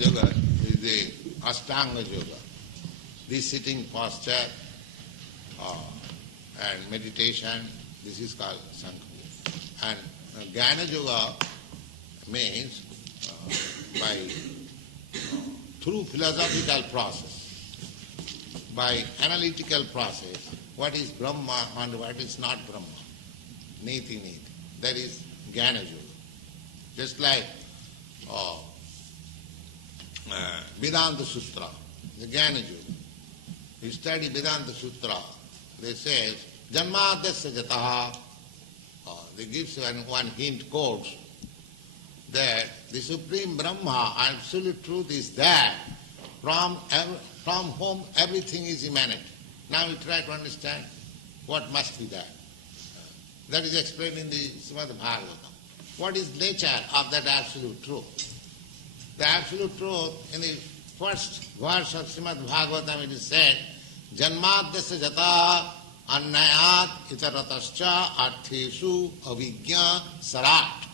yoga is the Ashtanga yoga. This sitting posture and meditation, this is called Sankhya. And Jnana yoga means through philosophical process, by analytical process, what is Brahma and what is not Brahma. Niti. That is Jnana yoga. Just like Vedanta Sutra, the Jnana yoga. You study Vedanta Sutra, they say, Janmadasya jataha, they give one hint, quotes, that the Supreme Brahma, absolute truth is that from whom everything is emanated. Now we try to understand what must be that. That is explained in the Srimad Bhagavatam. What is nature of that absolute truth? The absolute truth, in the first verse of Srimad Bhagavatam it is said, Janmadasya jata annayat itaratascha artheshu avijñā sarat.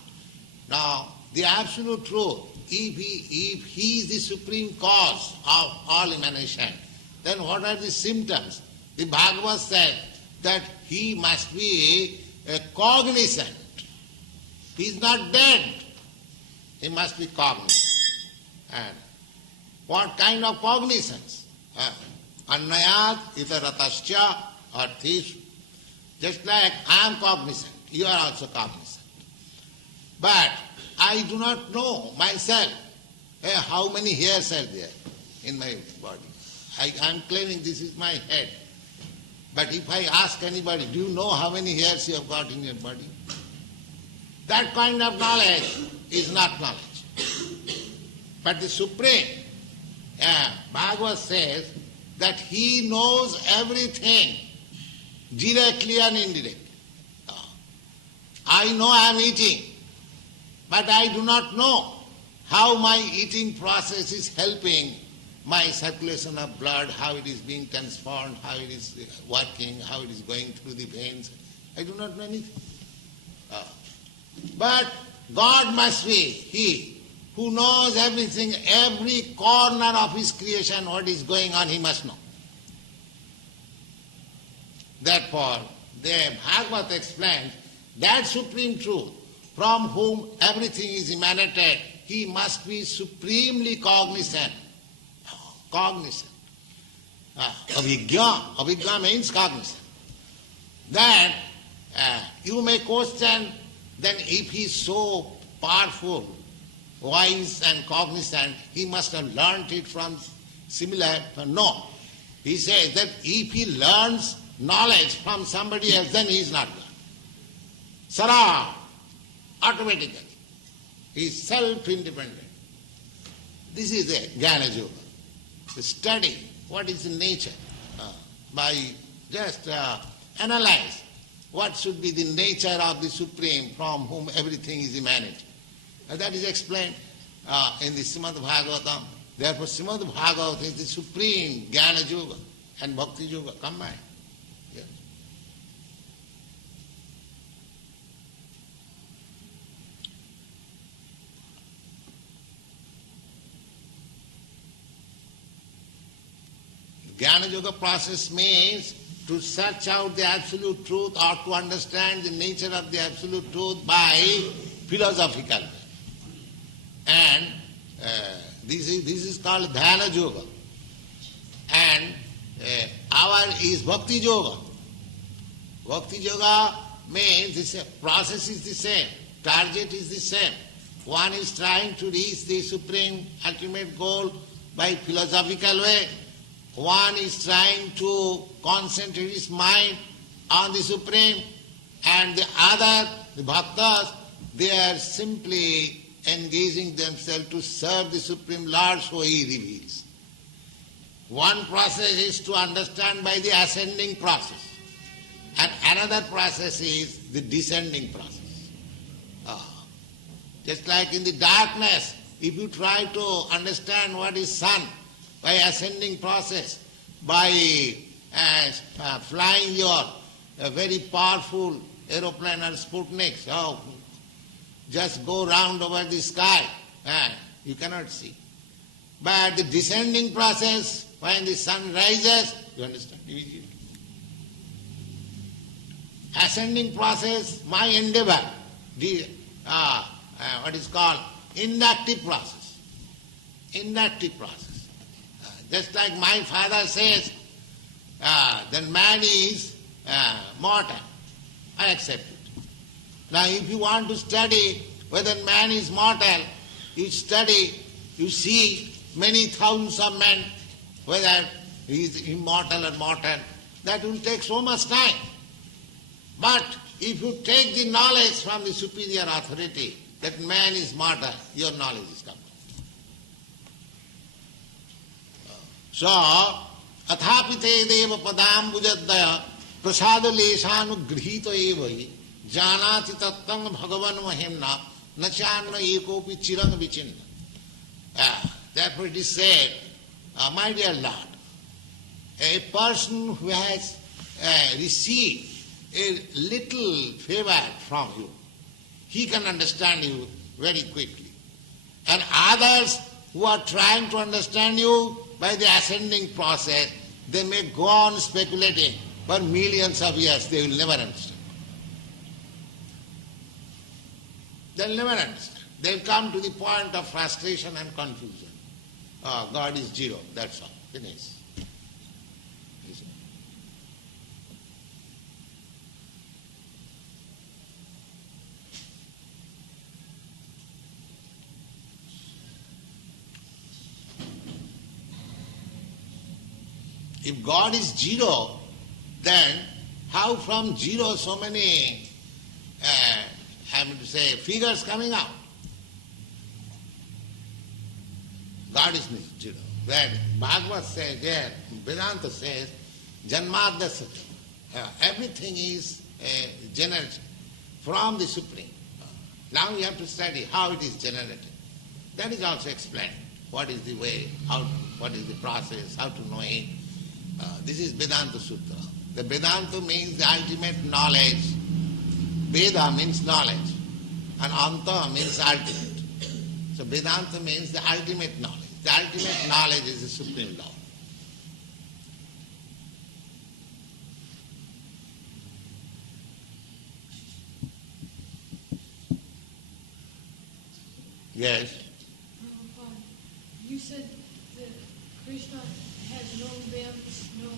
Now, the absolute truth, if he is the supreme cause of all emanation, then what are the symptoms? The Bhagavad said that he must be cognizant. He is not dead. He must be cognizant. And what kind of cognizance? Annayat itaratascha artheshu. Just like I am cognizant, you are also cognizant. But I do not know myself how many hairs are there in my body. I am claiming this is my head. But if I ask anybody, do you know how many hairs you have got in your body? That kind of knowledge is not knowledge. But the Supreme, Bhagavad says that he knows everything, directly and indirectly. I know I am eating, but I do not know how my eating process is helping my circulation of blood, how it is being transformed, how it is working, how it is going through the veins. I do not know anything. But God must be He who knows everything, every corner of His creation, what is going on, He must know. Therefore, the Bhagavad explains that supreme truth from whom everything is emanated, He must be supremely cognizant. Cognizant. Avijñā means cognizant. Then you may question, then if He is so powerful, wise and cognizant, He must have learnt it from similar. No. He says that if He learns knowledge from somebody else, then He is not learned. Sarah, automatically. He is self-independent. This is a Jnana yoga. To study what is the nature, by just analyze what should be the nature of the Supreme from whom everything is emanated. That is explained in the Srimad Bhagavatam. Therefore, Srimad Bhagavatam is the supreme Jnana yoga and Bhakti yoga combined. Yes. Jnana yoga process means to search out the absolute truth or to understand the nature of the absolute truth by philosophical way. And this is called Dhyana yoga. And our is Bhakti yoga. Bhakti yoga means this process is the same, target is the same. One is trying to reach the supreme ultimate goal by philosophical way. One is trying to concentrate his mind on the Supreme, and the other, the bhaktas, they are simply engaging themselves to serve the Supreme Lord, so He reveals. One process is to understand by the ascending process, and another process is the descending process. Just like in the darkness, if you try to understand what is sun, by ascending process, by flying your very powerful aeroplane or Sputnik, just go round over the sky, you cannot see. But the descending process, when the sun rises, you understand immediately. Ascending process, my endeavor, what is called inductive process. Inductive process. Just like my father says, that man is mortal. I accept it. Now if you want to study whether man is mortal, you study, you see many thousands of men, whether he is immortal or mortal. That will take so much time. But if you take the knowledge from the superior authority that man is mortal, your knowledge is complete. So, athapite deva padam bujadaya prasada leshanugrihito evahi janati tattam bhagavan mahimna nachanna ekopi chirang vichinna. Therefore it is said, my dear Lord, a person who has received a little favor from you, he can understand you very quickly. And others who are trying to understand you by the ascending process, they may go on speculating for millions of years, they will never understand. They will never understand. They will come to the point of frustration and confusion. Oh, God is zero, that's all. Finish. If God is zero, then how from zero so many, figures coming out? God is zero. Then Bhagwat says there, Vedanta says, Janmadasya. Everything is generated from the Supreme. Now we have to study how it is generated. That is also explained. What is the way, what is the process, how to know it. This is Vedanta Sutra. The Vedanta means the ultimate knowledge. Veda means knowledge. And Anta means ultimate. So Vedanta means the ultimate knowledge. The ultimate knowledge is the Supreme Law. Yes? You said that Krishna has no limbs, no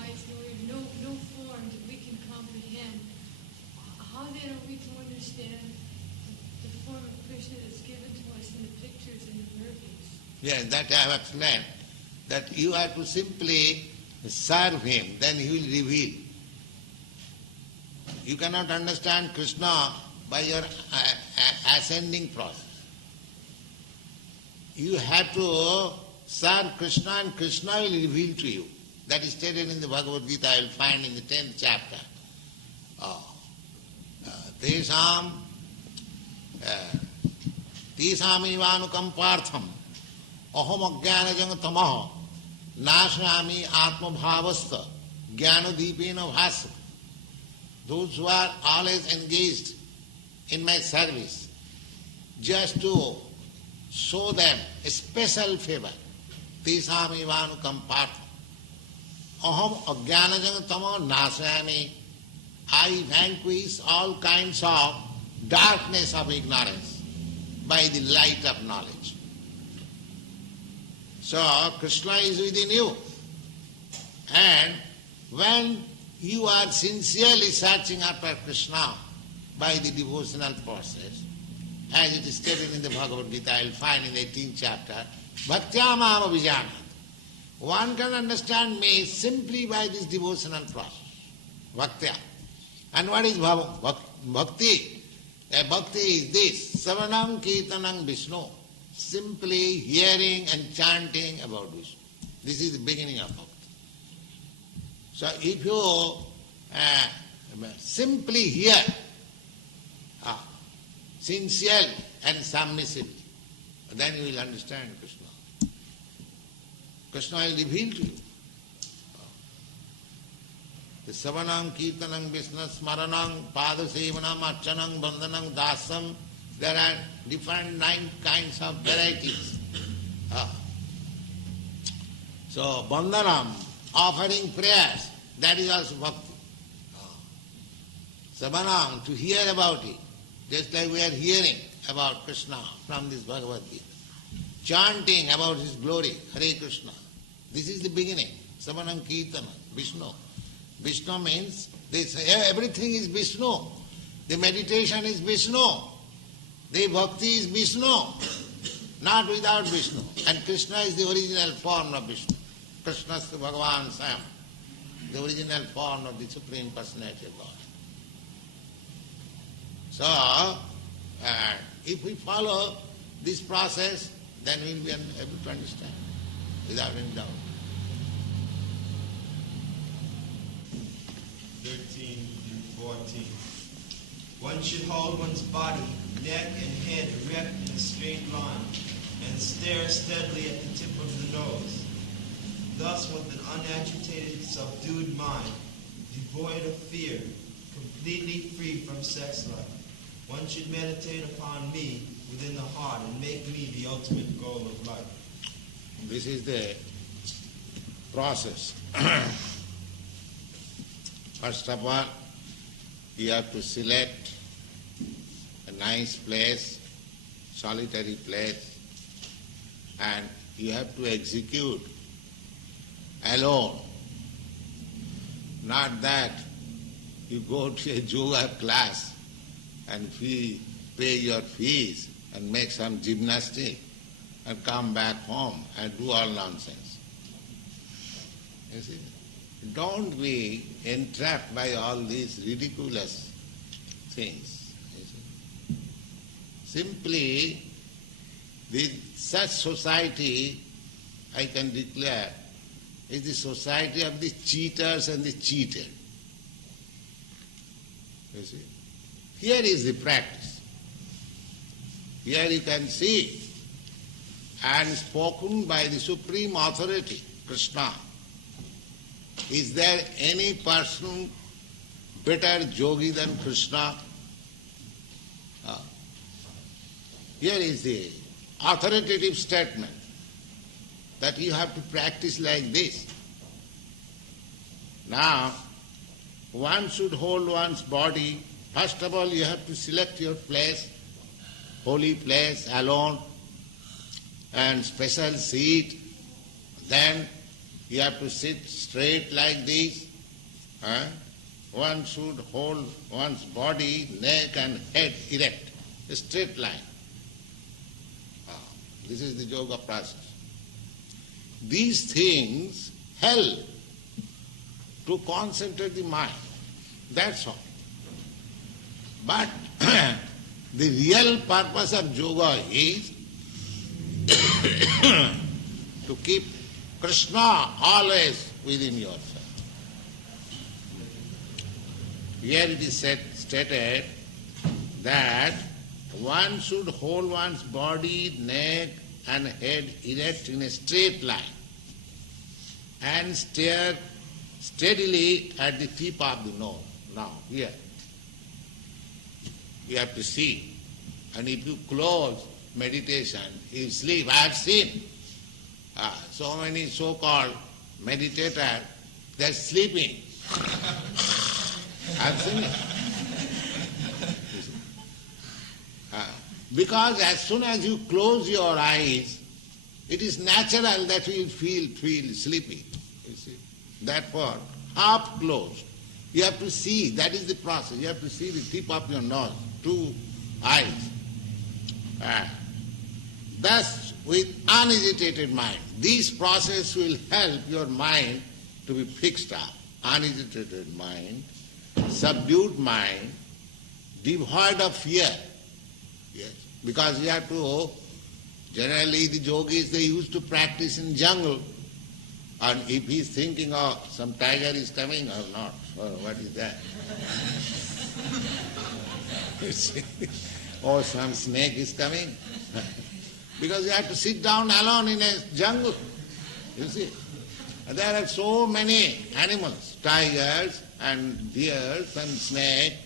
eyes, no form that we can comprehend. How then are we to understand the form of Krishna that's given to us in the pictures and the verbiage? Yes, that I have explained. That you have to simply serve him, then he will reveal. You cannot understand Krishna by your ascending process. You have to serve Krishna and Krishna will reveal to you. That is stated in the Bhagavad Gita, I will find in the 10th chapter. Tesam evanukampartham aham ajnanajang tamaha nashami atma bhavastha jnanadipena bhasa. Those who are always engaged in my service, just to show them a special favor. Tesam evanukampartham aham ajnanajang tamaha nashami. I vanquish all kinds of darkness of ignorance by the light of knowledge. So Krishna is within you. And when you are sincerely searching after Krishna by the devotional process, as it is stated in the Bhagavad Gita, I will find in the 18th chapter, Bhaktya mama vijanat. One can understand me simply by this devotional process. Bhaktya. And what is bhakti? Bhakti is this, Savanam Kirtanam Vishnu, simply hearing and chanting about Vishnu. This is the beginning of bhakti. So if you simply hear, sincerely and submissively, then you will understand Krishna. Krishna will reveal to you. The Savanam, Kirtanam, Vishnu, Smaranam, Padasevanam, Archanam, Bandhanam, Dasam, there are different 9 kinds of varieties. So, bandhanam, offering prayers, that is also bhakti. Savanam, to hear about it, just like we are hearing about Krishna from this Bhagwat Gita. Chanting about his glory, Hare Krishna. This is the beginning. Savanam Kirtana, Vishnu. Vishnu means this, everything is Vishnu. The meditation is Vishnu. The bhakti is Vishnu. Not without Vishnu. And Krishna is the original form of Vishnu. Krishna is the Bhagavan Sam, the original form of the Supreme Personality of God. So, if we follow this process, then we will be able to understand without any doubt. 13 through 14. One should hold one's body, neck, and head erect in a straight line and stare steadily at the tip of the nose. Thus, with an unagitated, subdued mind, devoid of fear, completely free from sex life, one should meditate upon me within the heart and make me the ultimate goal of life. This is the process. First of all, you have to select a nice place, solitary place, and you have to execute alone. Not that you go to a yoga class and pay your fees and make some gymnastic and come back home and do all nonsense. You see? Don't be entrapped by all these ridiculous things. You see? Simply, such society, I can declare, is the society of the cheaters and the cheated. You see? Here is the practice. Here you can see, and spoken by the Supreme Authority, Krishna. Is there any person better yogi than Krishna? Here is the authoritative statement that you have to practice like this. Now, one should hold one's body. First of all, you have to select your place, holy place, alone, and special seat. Then you have to sit straight like this. One should hold one's body, neck and head erect, a straight line. This is the yoga process. These things help to concentrate the mind. That's all. But the real purpose of yoga is to keep Krishna always within yourself. Here it is stated that one should hold one's body, neck and head erect in a straight line and stare steadily at the tip of the nose. Now, here, you have to see. And if you close meditation, you sleep. I have seen so many so-called meditators, they are sleeping. I have seen it. Because as soon as you close your eyes, it is natural that you feel sleepy. You see. Therefore, half closed. You have to see, that is the process. You have to see the tip of your nose, two eyes. Thus, with unagitated mind, this process will help your mind to be fixed up. Unagitated mind, subdued mind, devoid of fear. Yes. Because you have to, generally the yogis, they used to practice in jungle. And if he is thinking, oh, some tiger is coming or not, or what is that? You see? Or some snake is coming. Because you have to sit down alone in a jungle. You see? And there are so many animals, tigers and deers and snakes.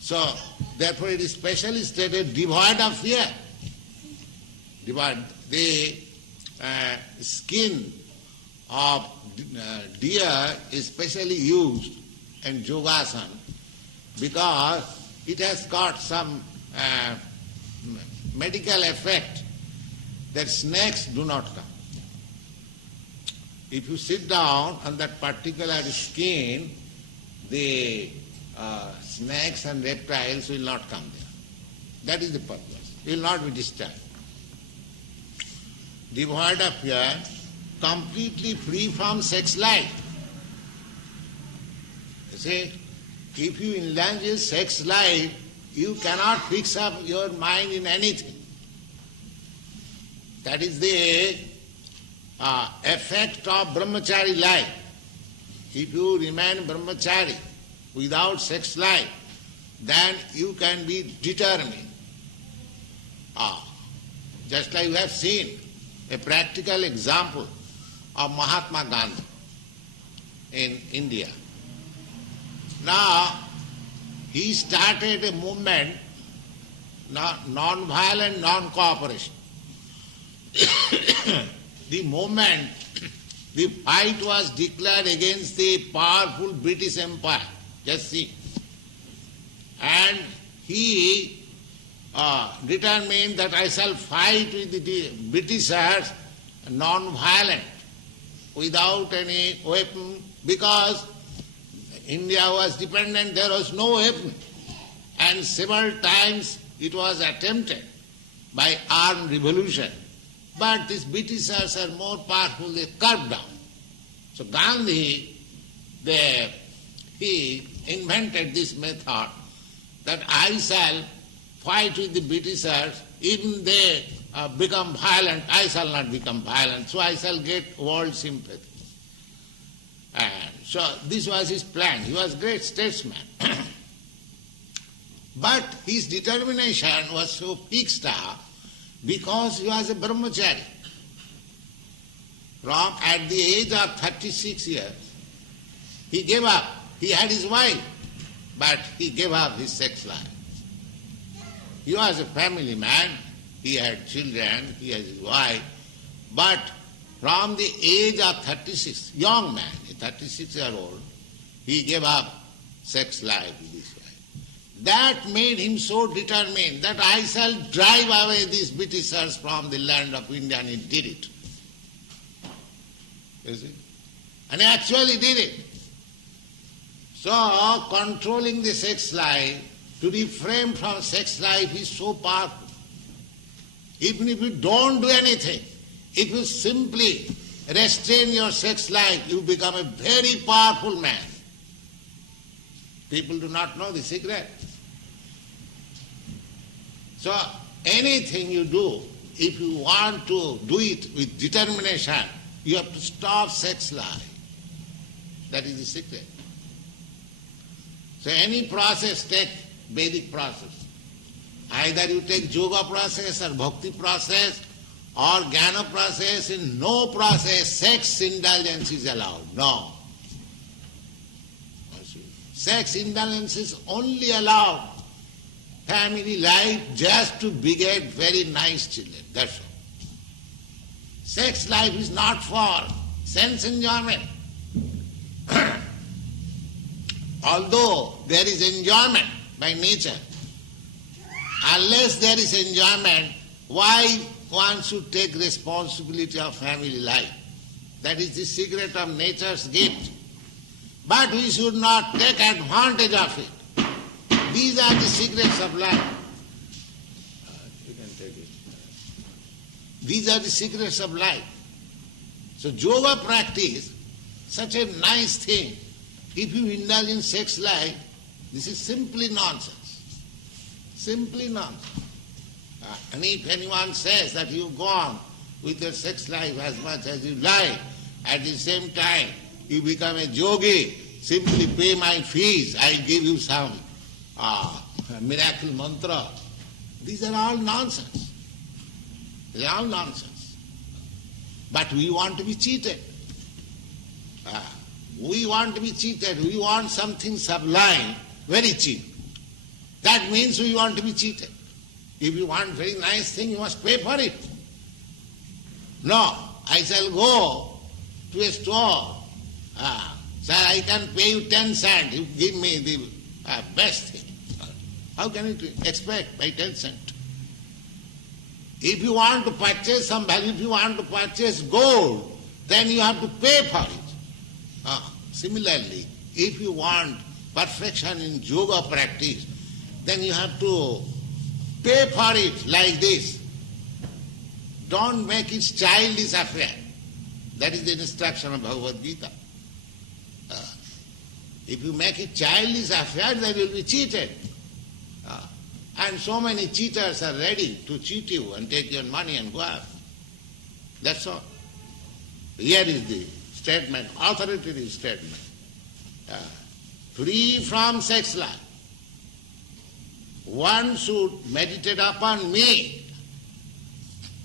So, therefore it is specially stated, devoid of fear. Devoid. The skin of deer is specially used in yogasana because it has got some medical effect that snakes do not come. If you sit down on that particular skin, the snakes and reptiles will not come there. That is the purpose. It will not be disturbed. Devoid of fear, completely free from sex life. You see, if you indulge in sex life, you cannot fix up your mind in anything. That is the effect of brahmachari life. If you remain brahmachari without sex life, then you can be determined. Just like you have seen a practical example of Mahatma Gandhi in India. Now, he started a movement, non-violent, non-cooperation. The movement, the fight was declared against the powerful British Empire. Just see. And he determined that I shall fight with the Britishers non-violent, without any weapon, because India was dependent, there was no weapon. And several times it was attempted by armed revolution. But these Britishers are more powerful, they cut down. So Gandhi, he invented this method that I shall fight with the Britishers, even they become violent, I shall not become violent, so I shall get world sympathy. And so this was his plan. He was a great statesman. But his determination was so fixed up because he was a brahmachari. At the age of 36 years, he gave up. He had his wife, but he gave up his sex life. He was a family man, he had children, he had his wife, but from the age of 36, young man, a 36-year-old, he gave up sex life with his wife. That made him so determined that I shall drive away these Britishers from the land of India, and he did it. You see? And he actually did it. So, controlling the sex life, to refrain from sex life is so powerful. Even if you don't do anything, if you simply restrain your sex life, you become a very powerful man. People do not know the secret. So, anything you do, if you want to do it with determination, you have to stop sex life. That is the secret. So any process, take Vedic process. Either you take yoga process or bhakti process or jnana process. In no process sex indulgence is allowed. No. Sex indulgence is only allowed family life just to beget very nice children. That's all. Sex life is not for sense enjoyment. Although there is enjoyment by nature, unless there is enjoyment, why one should take responsibility of family life? That is the secret of nature's gift. But we should not take advantage of it. These are the secrets of life. You can take it. These are the secrets of life. So yoga practice, such a nice thing. If you indulge in sex life, this is simply nonsense. Simply nonsense. And if anyone says that you go on with your sex life as much as you like, at the same time you become a yogi, simply pay my fees, I give you some miracle mantra. These are all nonsense. They are all nonsense. But we want to be cheated. We want to be cheated. We want something sublime, very cheap. That means we want to be cheated. If you want very nice thing, you must pay for it. No, I shall go to a store. Sir, I can pay you 10 cents, you give me the best thing. How can you expect by 10 cents? If you want to purchase some value, if you want to purchase gold, then you have to pay for it. Similarly, if you want perfection in yoga practice, then you have to pay for it like this. Don't make it childish affair. That is the instruction of Bhagavad Gita. If you make it childish affair, then you will be cheated. And so many cheaters are ready to cheat you and take your money and go out. That's all. Here is the statement, authoritative statement. Free from sex life. One should meditate upon me.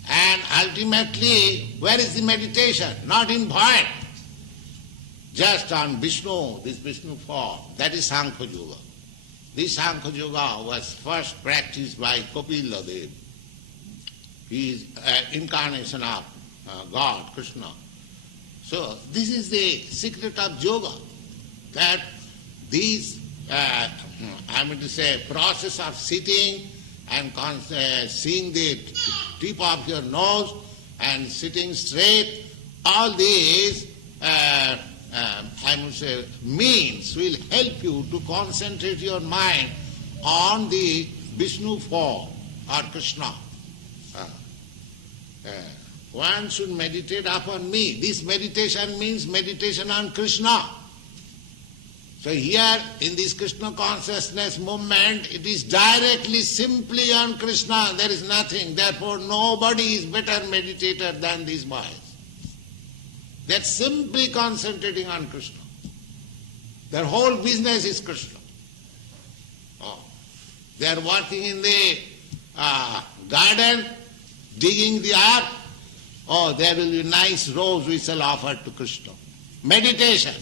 And ultimately, where is the meditation? Not in void. Just on Vishnu, this Vishnu form. That is Sankhya Yoga. This Sankhya Yoga was first practiced by Kapila Dev. He is an incarnation of God, Krishna. So this is the secret of yoga, that these, process of sitting and seeing the tip of your nose and sitting straight, all these means will help you to concentrate your mind on the Vishnu form or Krishna. One should meditate upon me. This meditation means meditation on Krishna. So here in this Krishna consciousness movement, it is directly, simply on Krishna. There is nothing. Therefore, nobody is better meditator than these boys. They are simply concentrating on Krishna. Their whole business is Krishna. They are working in the garden, digging the earth. There will be nice rose we shall offer to Krishna. Meditation.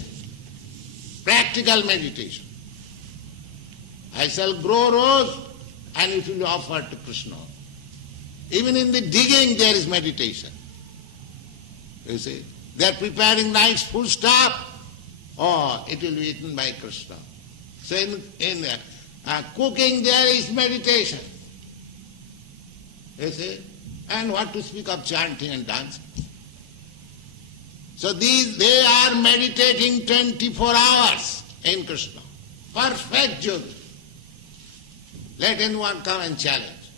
Practical meditation. I shall grow rose and it will be offered to Krishna. Even in the digging there is meditation. You see, they are preparing nice food stuff. It will be eaten by Krishna. So in cooking there is meditation. You see, and what to speak of chanting and dancing. So they are meditating 24 hours in Krishna. Perfect yoga. Let anyone come and challenge.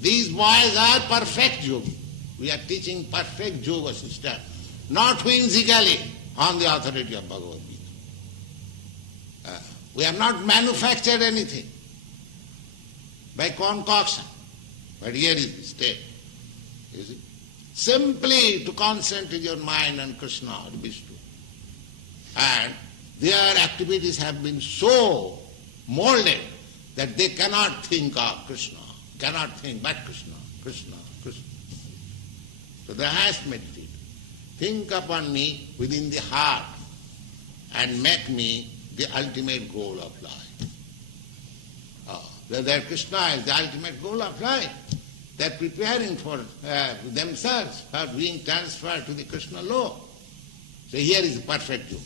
These boys are perfect yoga. We are teaching perfect yoga system, not whimsically on the authority of Bhagavad Gita. We have not manufactured anything by concoction. But here is the step. You see? Simply to concentrate your mind on Krishna or Vishnu. And their activities have been so molded that they cannot think of Krishna, cannot think but Krishna, Krishna, Krishna. So they have to meditate. Think upon me within the heart and make me the ultimate goal of life. Whether Krishna is the ultimate goal of life, they are preparing for themselves for being transferred to the Krishna law. So here is the perfect yoga.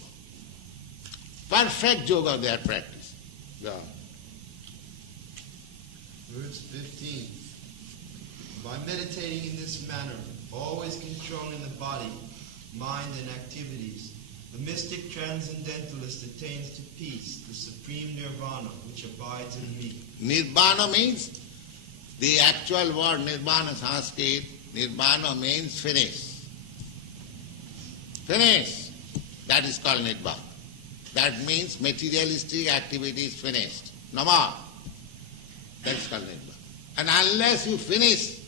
Perfect yoga they are practicing. Yeah. Verse 15. By meditating in this manner, always controlling the body, mind, and activities, the mystic transcendentalist attains to peace, the supreme nirvana, which abides in me. Nirvana means, the actual word nirvana Sanskrit, nirvana means finish. Finish. That is called nirvana. That means materialistic activity is finished. No more. That is called nirvana. And unless you finish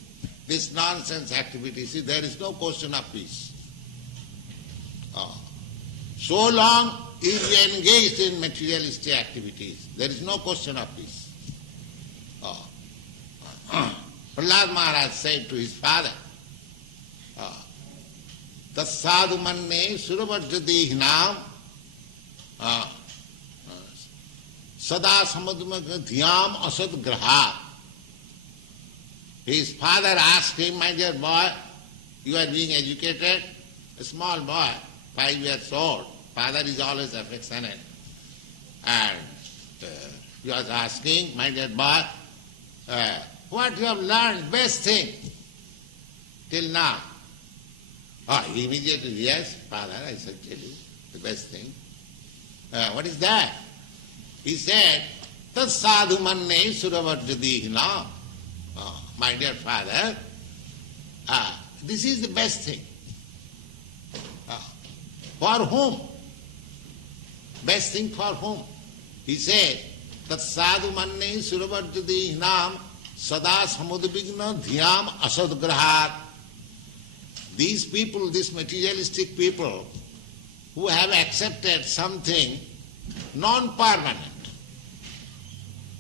this nonsense activity, see, there is no question of peace. So long if you engaged in materialistic activities, there is no question of peace. Prahlad Maharaj said to his father, Tassadu manne suravajjadehinam sada samadhyam asad graha. His father asked him, my dear boy, you are being educated, a small boy, 5 years old, father is always affectionate. And he was asking, my dear boy, what you have learned, best thing till now? He immediately, yes, father, I shall tell you the best thing. What is that? He said, Tat sadhu manne suravajjadihina. My dear father, this is the best thing. For whom? Best thing for whom? He said, Tat sadhu manne suravajjadihinam sada samudvigna dhyam asadgrahat. These people, these materialistic people, who have accepted something non-permanent.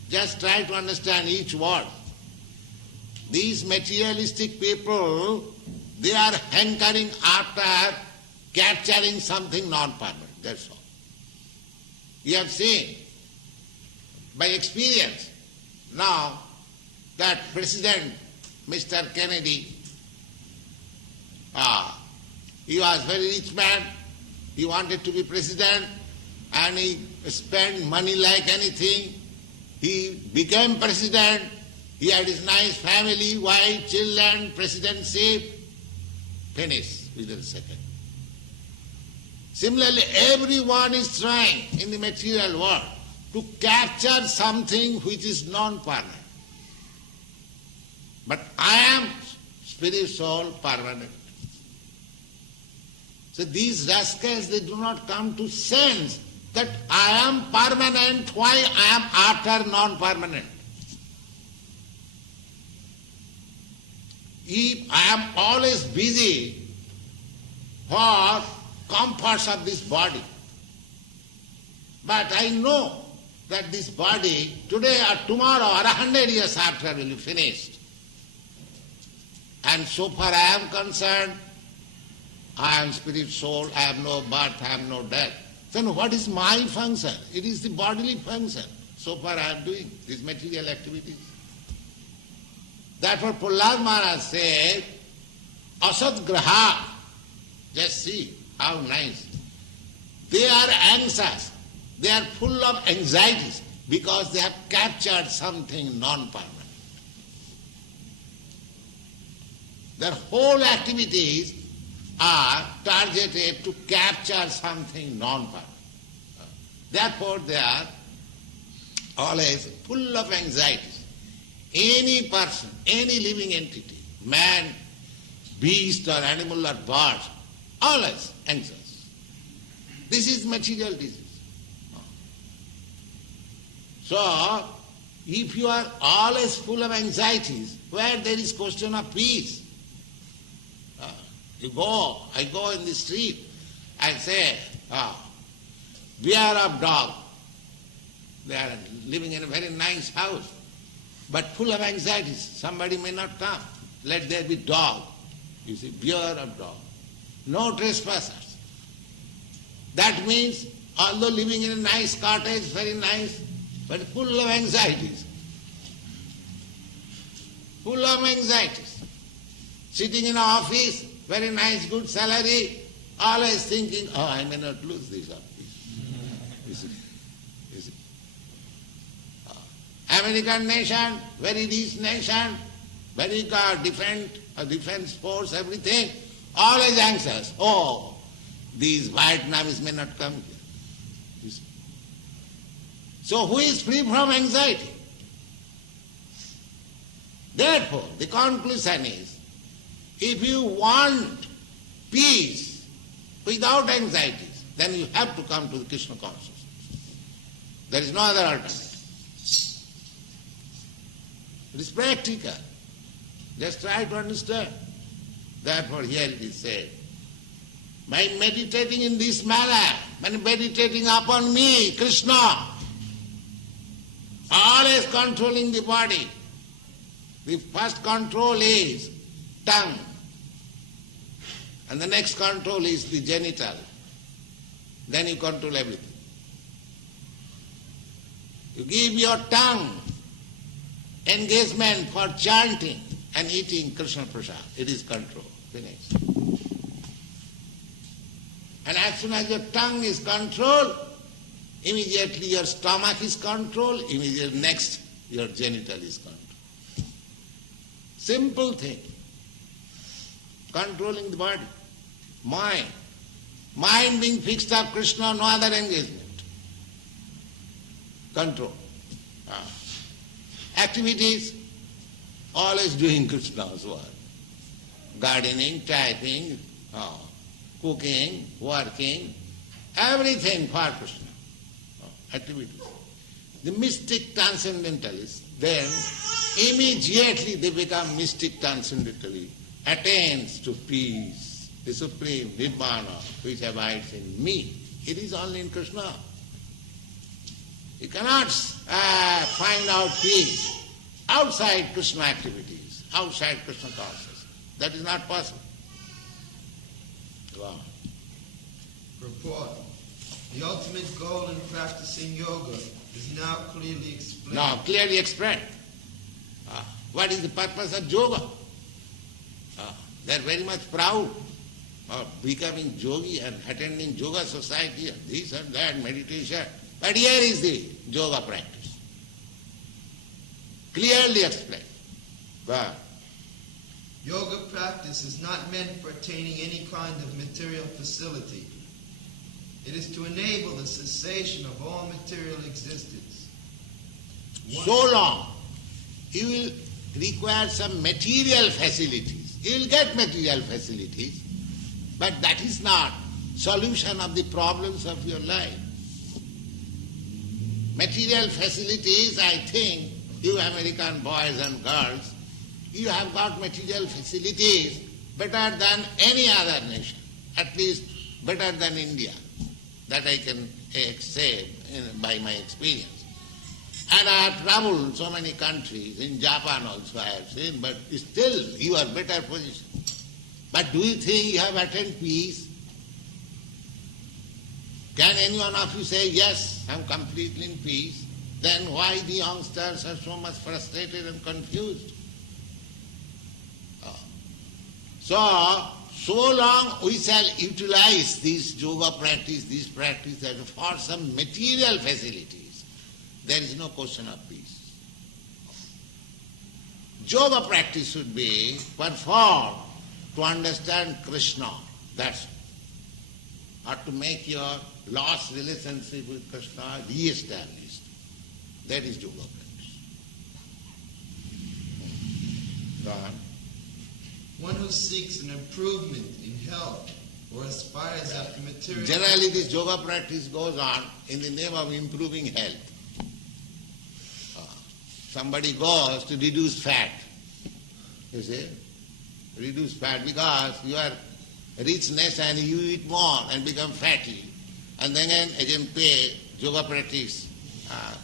Just try to understand each word. These materialistic people, they are hankering after capturing something non-permanent, that's all. You have seen by experience now that President Mr. Kennedy, he was a very rich man, he wanted to be president and he spent money like anything. He became president, he had his nice family, wife, children, presidency, finished within a second. Similarly, everyone is trying in the material world to capture something which is non-permanent. But I am spirit, soul, permanent. So these rascals, they do not come to sense that I am permanent, why I am after non-permanent. If I am always busy for comforts of this body, but I know that this body today or tomorrow or 100 years after will be finished. And so far I am concerned, I am spirit, soul, I have no birth, I have no death. Then what is my function? It is the bodily function. So far I am doing these material activities. Therefore Prahlad Maharaj said, Asadgraha, just see how nice. They are anxious, they are full of anxieties because they have captured something non-permanent. Their whole activities are targeted to capture something non-permanent. Therefore they are always full of anxieties. Any person, any living entity, man, beast or animal or bird, always anxious. This is material disease. So, if you are always full of anxieties, where there is question of peace, I go in the street and say, beware of dog. They are living in a very nice house, but full of anxieties. Somebody may not come. Let there be dog. You see, beware of dog. No trespassers. That means, although living in a nice cottage, very nice, but full of anxieties. Full of anxieties. Sitting in an office, very nice, good salary, always thinking, I may not lose this office. You see. American nation, very rich nation, very defense force, everything, always anxious. These Vietnamese may not come here. You see. So who is free from anxiety? Therefore, the conclusion is, if you want peace without anxieties, then you have to come to the Krishna consciousness. There is no other alternative. It is practical. Just try to understand. Therefore here it is said, by meditating in this manner, by meditating upon me, Krishna, always controlling the body. The first control is tongue. And the next control is the genital. Then you control everything. You give your tongue engagement for chanting and eating Krishna Prasad. It is control. Finished. And as soon as your tongue is controlled, immediately your stomach is controlled, immediately next your genital is controlled. Simple thing. Controlling the body. Mind. Mind being fixed up Krishna, no other engagement. Control. Activities, always doing Krishna's work. Gardening, typing, cooking, working, everything for Krishna. Activities. The mystic transcendentalists, then immediately they become mystic transcendentally, attains to peace, the supreme nirvana which abides in me. It is only in Krishna. You cannot find out peace outside Krishna activities, outside Krishna consciousness. That is not possible. Wow. Report. The ultimate goal in practicing yoga is now clearly explained. Now clearly explained. What is the purpose of yoga? They are very much proud of becoming yogi and attending yoga society and this and that, meditation. But here is the yoga practice. Clearly explained. Wow. Yoga practice is not meant for attaining any kind of material facility. It is to enable the cessation of all material existence. So long you will require some material facilities. You will get material facilities, but that is not solution of the problems of your life. Material facilities, I think, you American boys and girls, you have got material facilities better than any other nation, at least better than India. That I can say by my experience. And I have traveled so many countries, in Japan also I have seen, but still you are better position. But do you think you have attained peace? Can any one of you say, yes, I am completely in peace? Then why the youngsters are so much frustrated and confused? So long we shall utilize this yoga practice, this practice for some material facilities, there is no question of peace. Yoga practice should be performed to understand Krishna, that's all. Or to make your lost relationship with Krishna re-established. That is yoga practice. Go on. One who seeks an improvement in health or aspires after material... Generally this yoga practice goes on in the name of improving health. Somebody goes to reduce fat, you see, reduce fat because you are richness and you eat more and become fatty, and then again pay yoga practice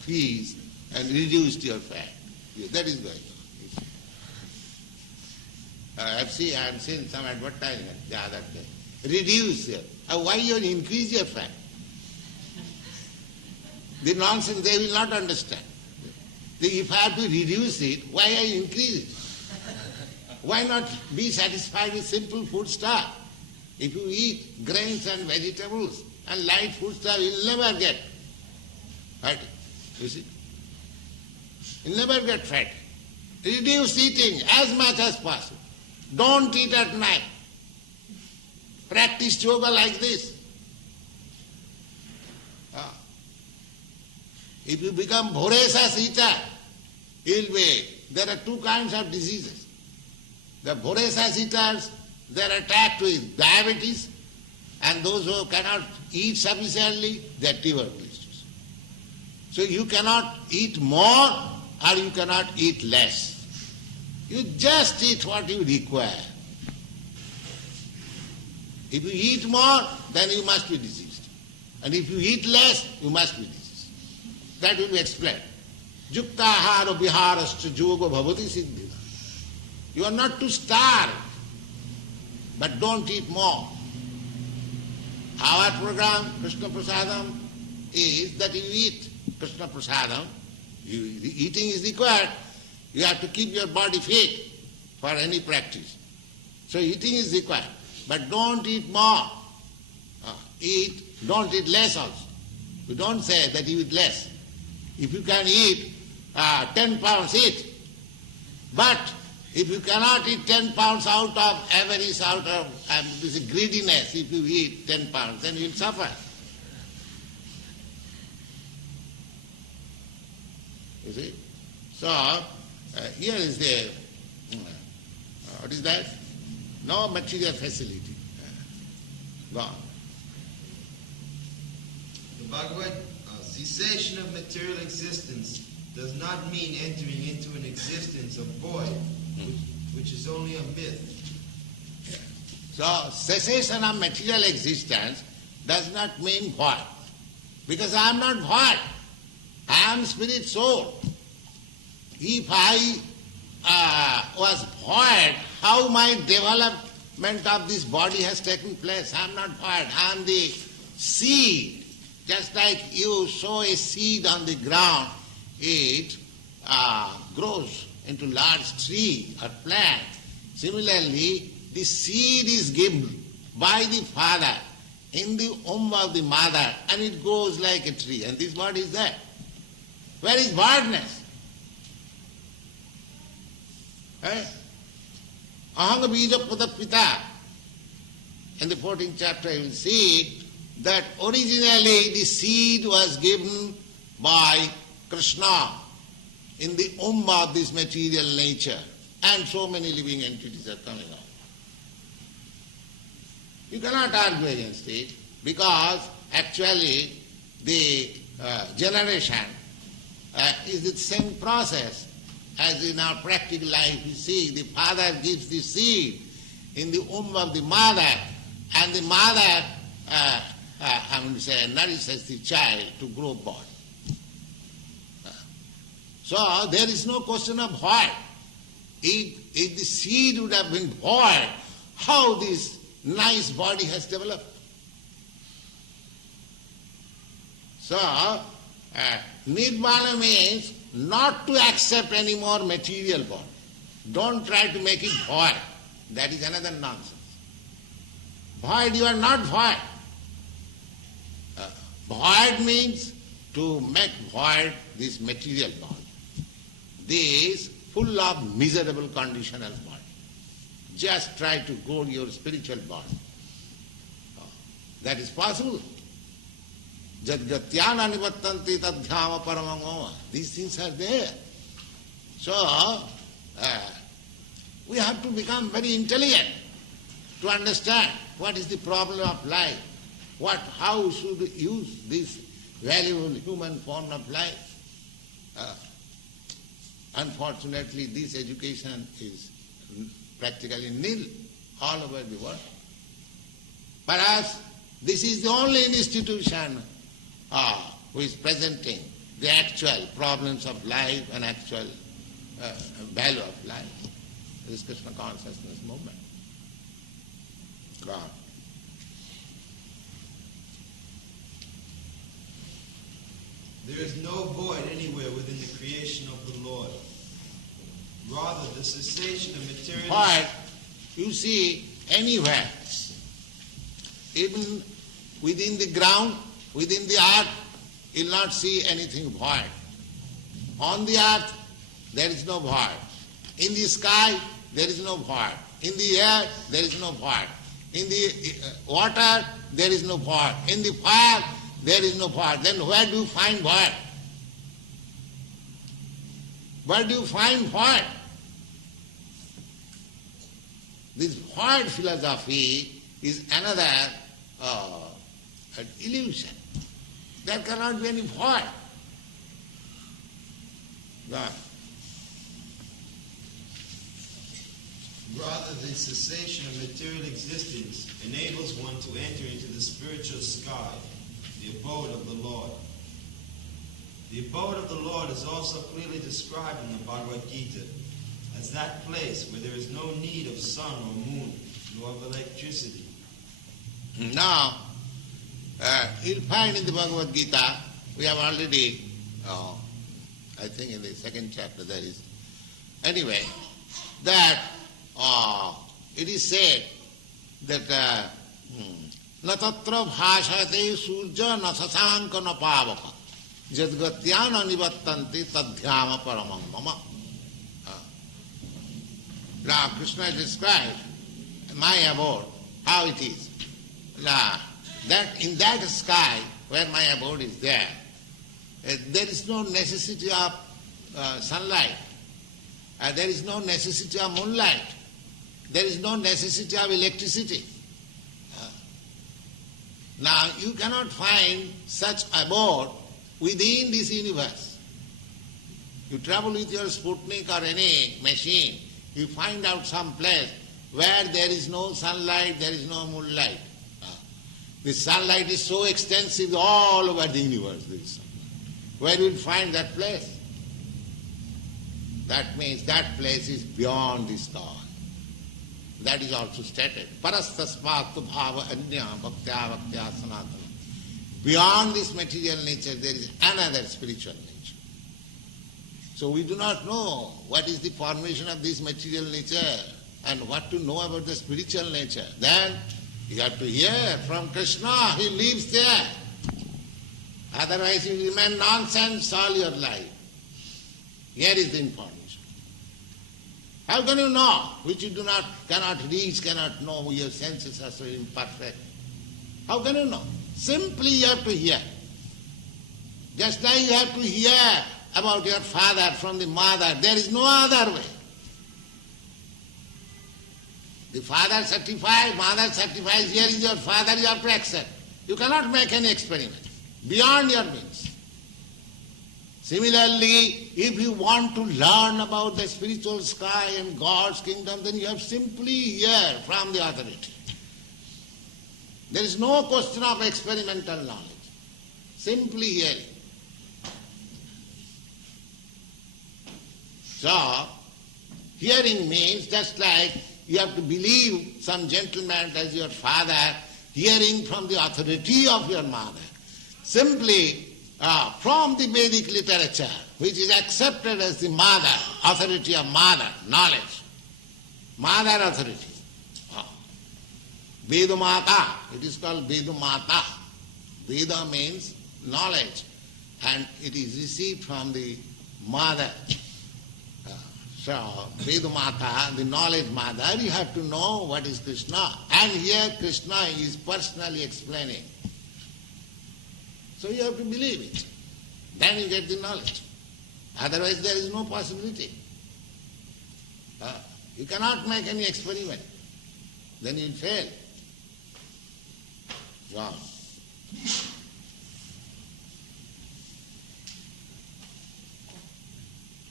fees and reduce your fat. That is going on. I have seen some advertisement the other day. Reduce your... why you increase your fat? The nonsense they will not understand. If I have to reduce it, why I increase it? Why not be satisfied with simple food stuff? If you eat grains and vegetables and light food stuff, you'll never get fat. You see? You'll never get fat. Reduce eating as much as possible. Don't eat at night. Practice yoga like this. If you become voracious eater, there are two kinds of diseases. The voracious eaters, they are attacked with diabetes, and those who cannot eat sufficiently, they are tuberculosis. So you cannot eat more or you cannot eat less. You just eat what you require. If you eat more, then you must be diseased. And if you eat less, you must be diseased. That will be explained. Yuktahara viharascha yoga bhavati siddhi. You are not to starve, but don't eat more. Our program, Krishna Prasadam, is that you eat Krishna Prasadam. Eating is required. You have to keep your body fit for any practice. So eating is required. But don't eat more. eat, don't eat less also. We don't say that you eat less. If you can eat 10 pounds, eat. But if you cannot eat 10 pounds out of avarice, out of this greediness, if you eat 10 pounds, then you will suffer. You see? So, here is the, what is that? No material facility. Gone. The Bhagwat, cessation of material existence does not mean entering into an existence of void, which is only a myth. So, cessation of material existence does not mean void. Because I am not void. I am spirit soul. If I was void, how my development of this body has taken place? I am not void. I am the seed. Just like you sow a seed on the ground, it grows into large tree or plant. Similarly, the seed is given by the father in the womb of the mother, and it grows like a tree. And this body is there. Where is voidness? Ahanga bija pita. In the 14th chapter you will see that originally the seed was given by Krishna in the womb of this material nature, and so many living entities are coming out. You cannot argue against it, because actually the generation is the same process as in our practical life. You see, the father gives the seed in the womb of the mother, and the mother nourishes the child to grow boy. So there is no question of void. If the seed would have been void, how this nice body has developed? So, Nirvana means not to accept any more material body. Don't try to make it void. That is another nonsense. Void, you are not void. Void means to make void this material body. This full of miserable conditional body. Just try to grow your spiritual body. That is possible. Jadgatyana nivattanti tadhyama paramangoma. These things are there. So, we have to become very intelligent to understand what is the problem of life. How should we use this valuable human form of life? Unfortunately, this education is practically nil all over the world. Perhaps this is the only institution who is presenting the actual problems of life and actual value of life. This Krishna consciousness movement. God. There is no void anywhere within the creation of the Lord. Rather, the cessation of material... Void, you see, anywhere. Even within the ground, within the earth, you will not see anything void. On the earth, there is no void. In the sky, there is no void. In the air, there is no void. In the water, there is no void. In the fire, there is no void. Then where do you find void? Where do you find void? This void philosophy is another an illusion. There cannot be any void. God. Rather, the cessation of material existence enables one to enter into the spiritual sky, the abode of the Lord. The abode of the Lord is also clearly described in the Bhagwat Geeta as that place where there is no need of sun or moon, nor of electricity. Now, you'll find in the Bhagavad Gita, we have already, I think in the second chapter there is, anyway, that it is said that na tatra bhashate surja na sasanka na pavaka jadgatyana nivattanti tadhyama paramam mama. Now Krishna described my abode, how it is. Now, that in that sky where my abode is there is no necessity of sunlight, there is no necessity of moonlight, there is no necessity of electricity. Now you cannot find such abode within this universe. You travel with your Sputnik or any machine, you find out some place where there is no sunlight, there is no moonlight. The sunlight is so extensive all over the universe. There is sunlight. Where will you find that place? That means that place is beyond the sky. That is also stated. Parastasmatu bhava anya bhaktya bhaktya sanatana. Beyond this material nature there is another spiritual nature. So we do not know what is the formation of this material nature and what to know about the spiritual nature. Then you have to hear from Krishna, he lives there. Otherwise you remain nonsense all your life. Here is the information. How can you know which you cannot reach, cannot know, your senses are so imperfect? How can you know? Simply you have to hear. Just like you have to hear about your father from the mother, there is no other way. The father certifies, mother certifies, here is your father, you have to accept. You cannot make any experiment beyond your means. Similarly, if you want to learn about the spiritual sky and God's kingdom, then you have simply hear from the authority. There is no question of experimental knowledge. Simply hearing. So, hearing means just like you have to believe some gentleman as your father, hearing from the authority of your mother. Simply from the Vedic literature, which is accepted as the mother, authority of mother, knowledge. Mother authority. Vedamata, it is called Vedamata. Veda means knowledge, and it is received from the mother. So, Vedamata, the knowledge mother, you have to know what is Krishna. And here Krishna is personally explaining. So you have to believe it. Then you get the knowledge. Otherwise there is no possibility. You cannot make any experiment. Then you will fail. Wow.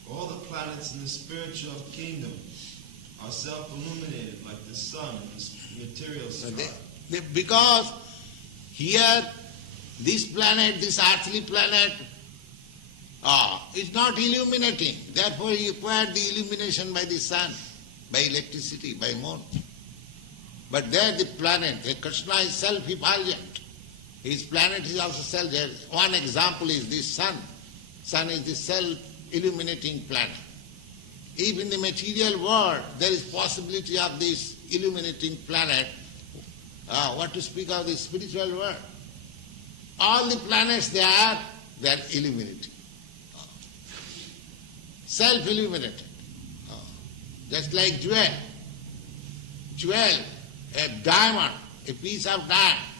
All the planets in the spiritual kingdom are self-illuminated like the sun in the material sky. Because here, this planet, this earthly planet, is not illuminating. Therefore you require the illumination by the sun, by electricity, by moon. But there the planet, Krishna is self-effulgent. His planet is also self. One example is this sun. Sun is the self-illuminating planet. If in the material world there is possibility of this illuminating planet, what to speak of the spiritual world? All the planets they are illuminating. Self-illuminated. Just like jewel. Jewel, a diamond, a piece of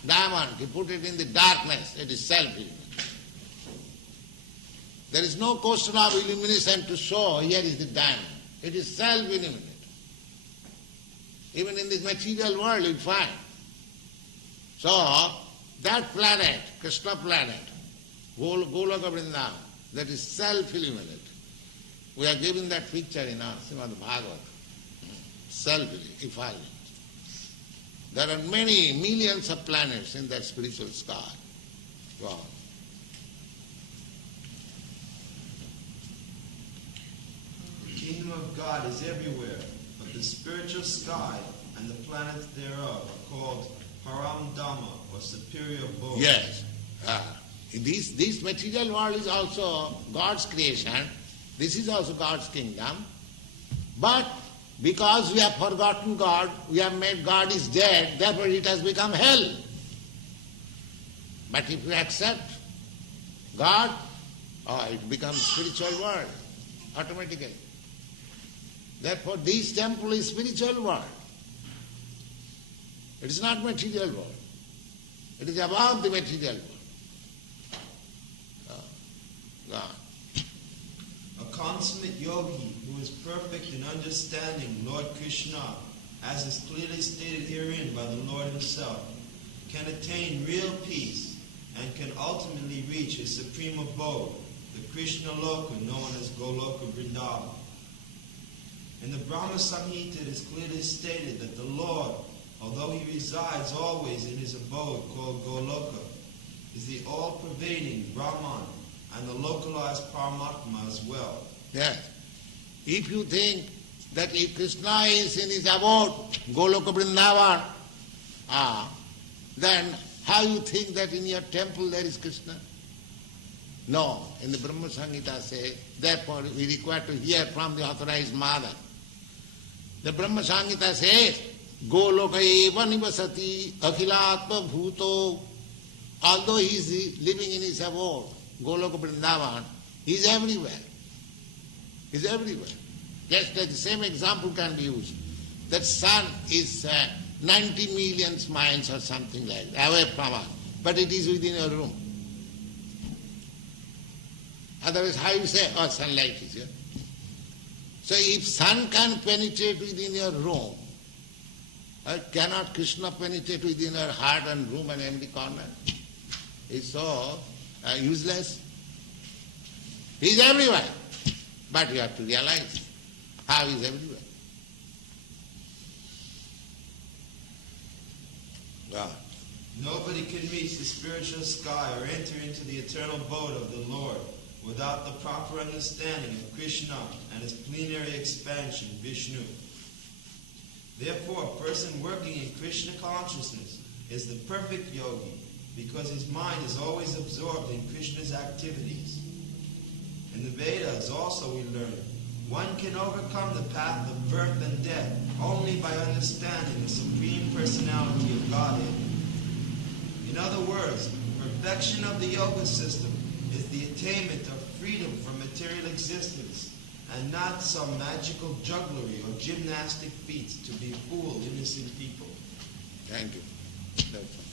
diamond, you put it in the darkness, it is self-illuminated. There is no question of illumination to show here is the diamond. It is self-illuminated. Even in this material world you find. So, that planet, Krishna planet, Goloka Vrindavan, that is self-illuminated. We are given that picture in our Srimad Bhagwat. Self-effulgent. There are many millions of planets in that spiritual sky. Wow. The kingdom of God is everywhere, but the spiritual sky and the planets thereof are called Param Dhamma, or superior abode. Yes. This material world is also God's creation. This is also God's kingdom. But because we have forgotten God, we have made God is dead, therefore it has become hell. But if you accept God, it becomes spiritual world automatically. Therefore, this temple is spiritual world. It is not material world. It is above the material world. God. A consummate yogi who is perfect in understanding Lord Krishna, as is clearly stated herein by the Lord himself, can attain real peace and can ultimately reach his supreme abode, the Krishna Loka known as Goloka Vrindavan. In the Brahma Samhita it is clearly stated that the Lord, although he resides always in his abode called Goloka, is the all-pervading Brahman and the localized Paramatma as well. Yes. If you think that if Krishna is in his abode, Goloka Vrindavan, then how you think that in your temple there is Krishna? No. In the Brahma Samhita says, therefore we require to hear from the authorized mother. The Brahma Samhita says, Goloka eva nivasati akhilatma bhuto. Although he is living in his abode, Goloka Vrindavan, he is everywhere. He is everywhere. Just like the same example can be used. That sun is 90 million miles or something like that, away from us, but it is within your room. Otherwise, how you say, sunlight is here? So if sun can penetrate within your room, cannot Krishna penetrate within your heart and room and every corner? It's so useless. He is everywhere. But you have to realize how he is everywhere. God. Nobody can reach the spiritual sky or enter into the eternal abode of the Lord without the proper understanding of Krishna and his plenary expansion, Vishnu. Therefore, a person working in Krishna consciousness is the perfect yogi because his mind is always absorbed in Krishna's activities. In the Vedas also we learn, one can overcome the path of birth and death only by understanding the Supreme Personality of Godhead. In other words, perfection of the yoga system is the attainment of freedom from material existence and not some magical jugglery or gymnastic feats to befool innocent people. Thank you. That's